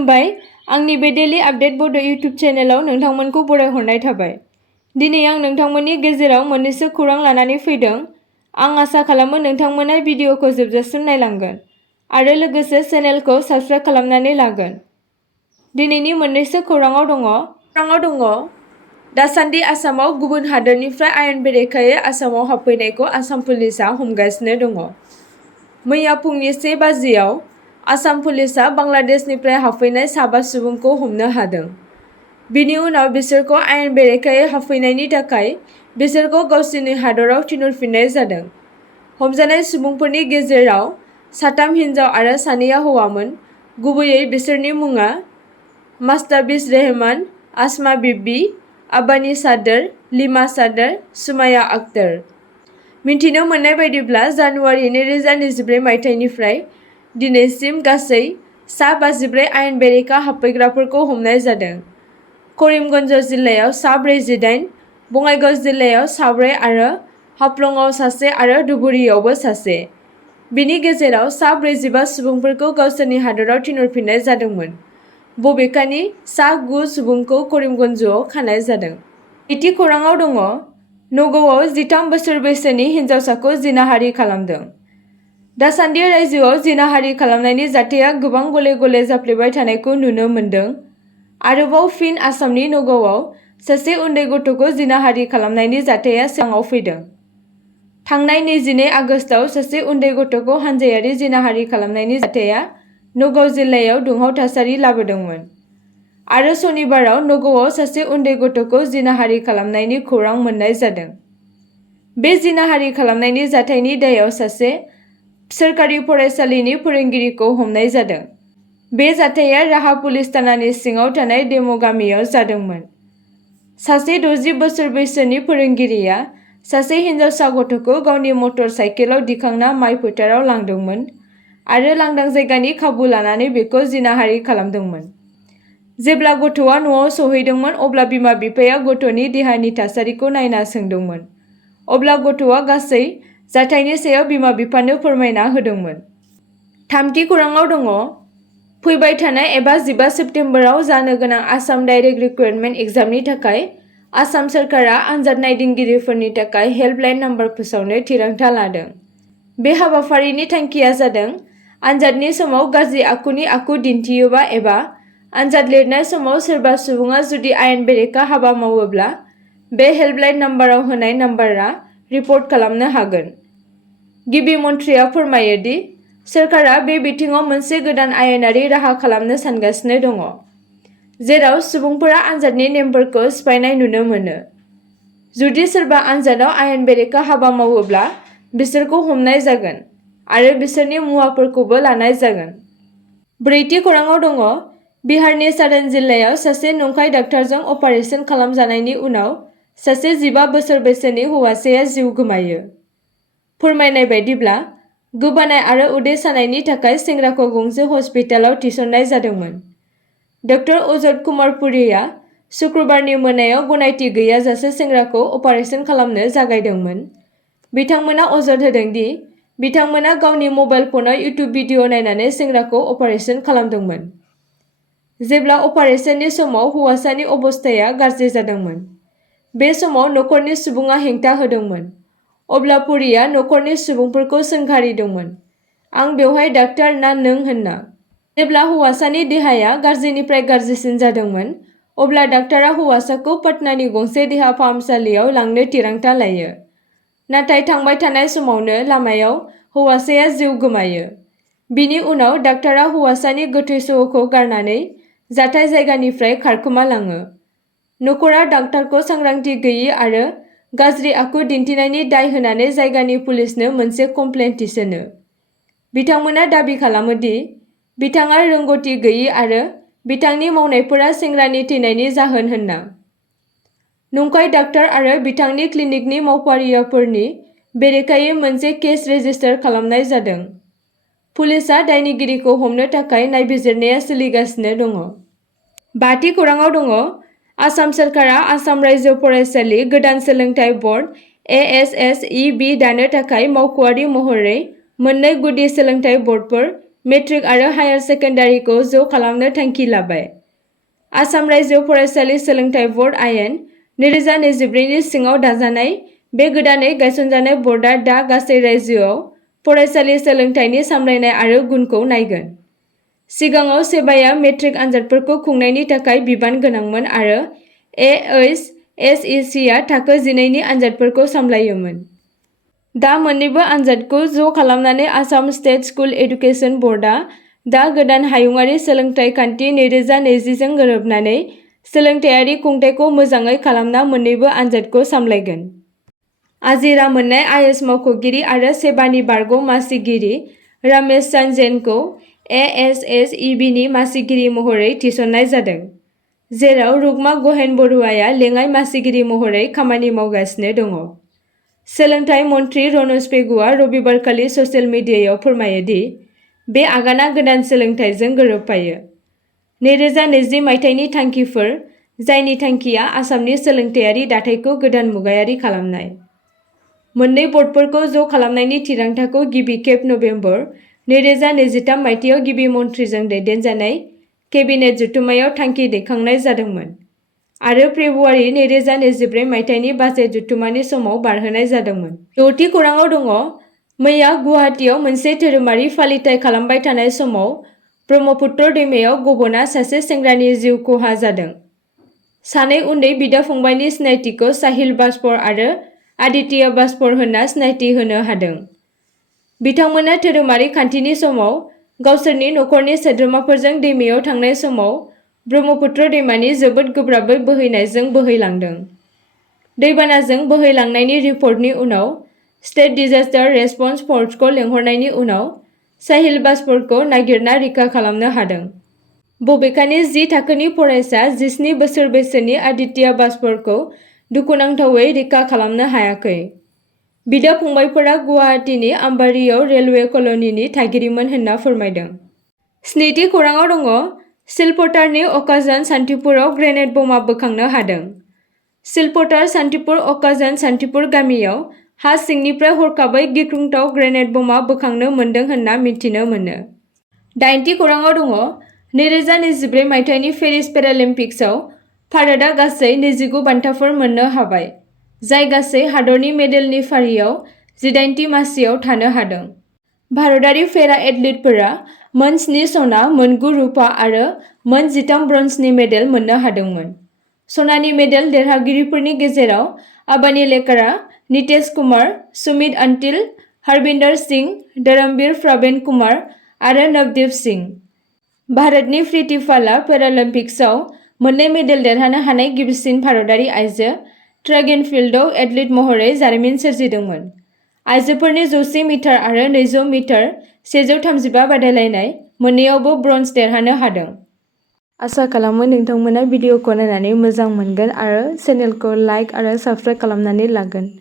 खुलुमबाय आंनि बे डेली आपडेट बड' इउटुब चेनेलाव नोंथांमोनखौ बरायहरनाय थाबाय। दिनै आं नोंथांमोननि गेजेराव मोननैसो खौरां लानानै फैदों। आं आसा खालामो नोंथांमोना भिडिअखौ जोबजासिम नायलांगोन आरो लोगोसे चेनेलखौ साबस्क्राइब खालामनानै लागोन। दिनैनि मोननैसो खौराङाव दङ दासान्दि आसामाव गुबुन हादोरनिफ्राय आयेन बेरेखायै आसामाव हाबफैनायखौ आसाम पुलिसआ हमगासिनो दङ। मैया फुंनि 1 बाजियाव आसाम पुलिसआ बांलादेशनिफ्राय हाबफैनाय 7 सुबुंखौ हमनो हादों। बिनि उनाव बिसोरखौ आयेन बेरेखायै हाबफैनायनि थाखाय बिसोरखौ गावसोरनि हादराव थिनहरफिननाय जादों। हमजानाय सुबुंफोरनि गेजेराव 3 हिनजाव आरो 2 हौवामोन। गुबैयै बिसोरनि मुङा मास्ताबिज रहमान, आसमा बिबि, आबानी सादर, लिमा सादर, सुमाया अख्तर। मिथिनो मोननाय बायदिब्ला जानुवारि 2024 मायथाइनिफ्राय दिनैसिम गासै 54 आयेन बेरेखा हाबफैग्राफोरखौ हमनाय जादों। करिमगन्ज जिल्लायाव 48, बङाइगाव जिल्लायाव 4 आरो हाफ्लंआव 1 आरो धुबुरीयावबो 1। बिनि गेजेराव 45 सुबुंफोरखौ गावसोरनि हादराव थिनहरफिननाय जादोंमोन। बबेखानि 9 सुबुंखौ करिमगन्जआव खानाय जादों। नैथि खौराङाव दङ नगावआव 13 बोसोर बैसोनि हिनजावसाखौ जिनाहारि खालामदों। दासान्दि रायजोआव जिनाहारि खालामनायनि जाथाया गोबां गले-गले जाफ्लेबाय थानायखौ नुनो मोन्दों। आरोबाव फिन आसामनि नगावआव सासे उन्दै गथ'खौ जिनाहारि खालामनायनि जाथाया सिगाङाव फैदों। थांनाय 22 आगस्तआव सासे उन्दै गथ'खौ हानजायारि जिनाहारि खालामनायनि जाथाया नगाव जिल्लायाव दुंहाव थासारि लाबोदोंमोन। आरो सनिबाराव नगावआव सासे उन्दै गथ'खौ जिनाहारि खालामनायनि खौरां मोन्नाय जादों। बे जिनाहारि खालामनायनि जाथायनि दायाव सासे सोरखारि फरायसालिनि फोरोंगिरिखौ हमनाय जादों। बे जाथाया राहा पुलिस थानानि सिङाव थानाय डेम' गामियाव जादोंमोन। सासे 60 बोसोर बैसोनि फोरोंगिरिया सासे हिनजावसा गथ'खौ गावनि मटर साइकेलाव दिखांना माइ फोथाराव लांदोंमोन आरो लांदां जायगानि खाबु लानानै बेखौ जिनाहारि खालामदोंमोन। जेब्ला गथ'आ न'आव सौहैदोंमोन अब्ला बिमा-बिफाया गथ'नि देहानि थासारिखौ नायना सोंदोंमोन। अब्ला गथ'आ गासै जाथायनि सायाव बिमा-बिफानो फोरमायना होदोंमोन। थामथि खौराङाव दङ फैबाय थानाय एबा 15 सेप्तेम्बराव जानो गोनां आसाम डाइरेक्ट रिक्रुटमेन्ट एग्जामनि थाखाय आसाम सोरखारा आनजाद नायदिंगिरिफोरनि थाखाय हेल्पलाइन नाम्बार फोसावनो थिरांथा लादों। बे हाबाफारिनि थांखिया जादों आनजादनि समाव गाज्रि आखुनि आखु दिन्थियोबा एबा आनजाद लिरनाय समाव सोरबा सुबुङा जुदि आयेन बेरेखा हाबा मावोब्ला बे हेल्पलाइन नाम्बाराव होनाय नाम्बारआ रिपर्ट खालामनो हागोन। गिबि मन्थ्रिया फोरमायो दि सोरखारा बे बिथिङाव मोनसे गोदान आयेनारि राहा खालामनो सानगासिनो दङ, जेराव सुबुंफोरा आनजादनि नेमफोरखौ सिफायनाय नुनो मोनो। जुदि सोरबा आनजादाव आयेन बेरेखा हाबा मावोब्ला बिसोरखौ हमनाय जागोन आरो बिसोरनि मुवाफोरखौबो लानाय जागोन। ब्रैथि खौराङाव दङ बिहारनि सारण जिल्लायाव सासे नंखाय डाक्टारजों अपारेसन खालामजानायनि उनाव सासे 15 बोसोर बैसोनि हौवासाया जिउ गोमायो। फोरमायनाय बायदिब्ला गोबानाय आरो उदै सानायनि थाखाय सेंग्राखौ गंसे हस्पिटालाव थिसननाय जादोंमोन। डक्टर अजद कुमार पुरीआ शुक्रबारनि मोनायाव गनायथि गैयाजासे सेंग्राखौ अपारेसन खालामनो जागायदोंमोन। बिथांमोना अजद होदों दि बिथांमोना गावनि मबाइल फनाव इउट्युब भिडिअ नायनानै सेंग्राखौ अपारेसन खालामदोंमोन। जेब्ला अपारेशननि समाव हौवासानि अबस्थाया गाज्रि जादोंमोन, बे समाव नखरनि सुबुङा हेंथा होदोंमोन। अब्ला पुरीआ नखरनि सुबुंफोरखौ सोंखारिदोंमोन, "आं बेवहाय डाक्टार ना नों?" होनना। जेब्ला हौवासानि देहाया गाज्रिनिफ्राय गाज्रिसिन जादोंमोन, अब्ला डाक्टारा हौवासाखौ पाटनानि गंसे देहा फाहामसालियाव लांनो थिरांथा लायो। नाथाय थांबाय थानाय समावनो लामायाव हौवासाया जिउ गोमायो। बिनि उनाव डाक्टारा हौवासानि गोथै सह'खौ गारनानै जाथाय जायगानिफ्राय खारखोमालाङो। नखरा डाक्टारखौ सांग्रांथि गैयै आरो गाज्रि आखु दिन्थिनायनि दाय होनानै जायगानि पुलिसनो मोनसे कमप्लेन थिसनो। बिथांमोना दाबि खालामो दि बिथाङा रोंग'थि गैयै आरो बिथांनि मावनायफोरा सेंग्रानि थैनायनि जाहोन होनना। नंखाय डाक्टार आरो बिथांनि क्लिनिकनि मावफारियाफोरनि बेरेखायै मोनसे केस रेजिस्टार खालामनाय जादों। पुलिसआ दायनिगिरिखौ हमनो थाखाय नायबिजिरनाया सोलिगासिनो दङ। बाथि खौराङाव दङ आसाम सोरखारा आसाम रायजो फरायसालि गोदान सोलोंथाइ बर्ड (ASSEB) दानो थाखाय मावख'आरि महरै मोननै गुदि सोलोंथाइ बर्डफोर मेट्रिक आरो हायार सेकेन्डारिखौ ज' खालामनो थांखि लाबाय। आसाम रायजो फरायसालि सोलोंथाइ बर्ड आयेन 2024 नि सिङाव दाजानाय बे गोदानै गायसनजानाय बर्डआ दा गासै रायजोआव फरायसालि सोलोंथाइनि सामलायनाय आरो गुनखौ नायगोन। सिगाङाव सेबाया मेट्रिक आनजादफोरखौ खुंनायनि थाखाय बिबान गोनांमोन आरो एएइचएसइसिआ थाखो 12 नि आनजादफोरखौ सामलायोमोन। दा मोन्नैबो आनजादखौ ज' खालामनानै आसाम स्टेट स्कुल एडुकेशन बर्डआ दा गोदान हायुङारि सोलोंथाइ खान्थि 2020 जों गोरोबनानै सोलोंथायारि खुंथायखौ मोजाङै खालामना मोन्नैबो आनजादखौ सामलायगोन। आजिरा मोननाय आइएएस मावख'गिरि आरो सेबानि बारग' मासिगिरि रमेश चन्द्र जैनखौ एएसएसइबिनि मासिगिरि महरै थिसननाय जादों, जेराव रुगमा गहेन बरुवाया लेङाइ मासिगिरि महरै खामानि मावगासिनो दङ। सोलोंथाइ मन्थ्रि रनज पेगुआ रबिबारखालि ससियेल मिडियायाव फोरमायो दि बे आगाना गोदान सोलोंथाइजों गोरोबफायो। 2020 मायथाइनि थांखिफोर, जायनि थांखिया आसामनि सोलोंथायारि दाथायखौ गोदान मुगायारि खालामनाय। मोननै बर्डफोरखौ ज' खालामनायनि थिरांथाखौ गिबि खेब नबेम्बर 2023 मायथाइयाव गिबि मन्थ्रिजों दैदेनजानाय केबिनेट जथुम्मायाव थांखि दैखांनाय जादोंमोन आरो फेब्रुवारि 2024 मायथाइनि बाजेट जथुम्मानि समाव बारहोनाय जादोंमोन। 6थि खौरांआव दङ। मैया गुवाहाटीआव मोनसे धोरोमारि फालिथाय खालामबाय थानाय समाव ब्रह्मपुत्र दैमायाव गब'ना सासे सेंग्रानि जिउ खहा जादों। सानै उन्दै बिदा-फंबायनि सिनायथिखौ साहिल बास्पर आरो आदित्य बास्पर होनना सिनायथि होनो हादों। बिथांमोना धोरोमारि खान्थिनि समाव गावसोरनि नखरनि सोद्रोमाफोरजों दैमायाव थांनाय समाव ब्रह्मपुत्र दैमानि जोबोद गोब्राबै बोहैनायजों बोहैलांदों। दैबानाजों बोहैलांनायनि रिपर्टनि उनाव स्टेट डिजास्टार रेसपन्स फर्सखौ लेंहरनायनि उनाव साहिल बास्परखौ नागिरना रैखा खालामनो हादों। बबेखानि 10 थाखोनि फरायसा 17 बोसोर बैसोनि आदित्य बास्परखौ दुखुनांथावै रैखा खालामनो हायाखै। बिदा-फंबायफोरा गुवाहाटीनि आम्बारियाव रेलवे कल'निनि थागिरिमोन होनना फोरमायदों। 7थि खौरांआव दङ। सिलपटारनि अकाजन सान्तिपुराव ग्रेनेड बमा बोखांनो हादों। सिलपटार सान्तिपुर अकाजन सान्तिपुर गामियाव हा सिंनिफ्राय हरखाबै गिख्रंथाव ग्रेनेड बमा बोखांनो मोन्दों होनना मिथिनो मोनो। 8थि खौरांआव दङ। 2024 मायथाइनि पेरिस पेरालिम्पिक्सआव भारतआ गासै 29 बान्थाफोर मोननो हाबाय, जाय गासै हादरनि मेडेलनि फारियाव 18थि मासियाव थानो हादों। भारतारि पेरा एथलीटफोरा मोन 7 सना, मोन 9 रुपा आरो मोन 13 ब्रन्जनि मेडेल मोननो हादोंमोन। सनानि मेडेल देरहागिरिफोरनि गेजेराव आबानी लेकारा, नितेश कुमार, सुमित अन्टिल, हरबिंदर सिंह, धर्मवीर प्रवीण कुमार आरो नवदीप सिंह। भारतनि प्रीति पालआ पेरालिम्पिक्सआव मोननै मेडेल देरहानो हानाय गिबिसिन भारतारि आइजो ट्रैक एन्ड फील्डआव एथलीट महरै जारिमिन सोरजिदोंमोन। आइजोफोरनि 100 मिटार आरो 200 मिटार 135 बादायलायनाय मोन्नैयावबो ब्रन्ज देरहानो हादों। आसा खालामो नोंथांमोना भिडिअखौ नायनानै मोजां मोनगोन आरो चेनेलखौ लाइक आरो साबस्क्राइब खालामनानै लागोन।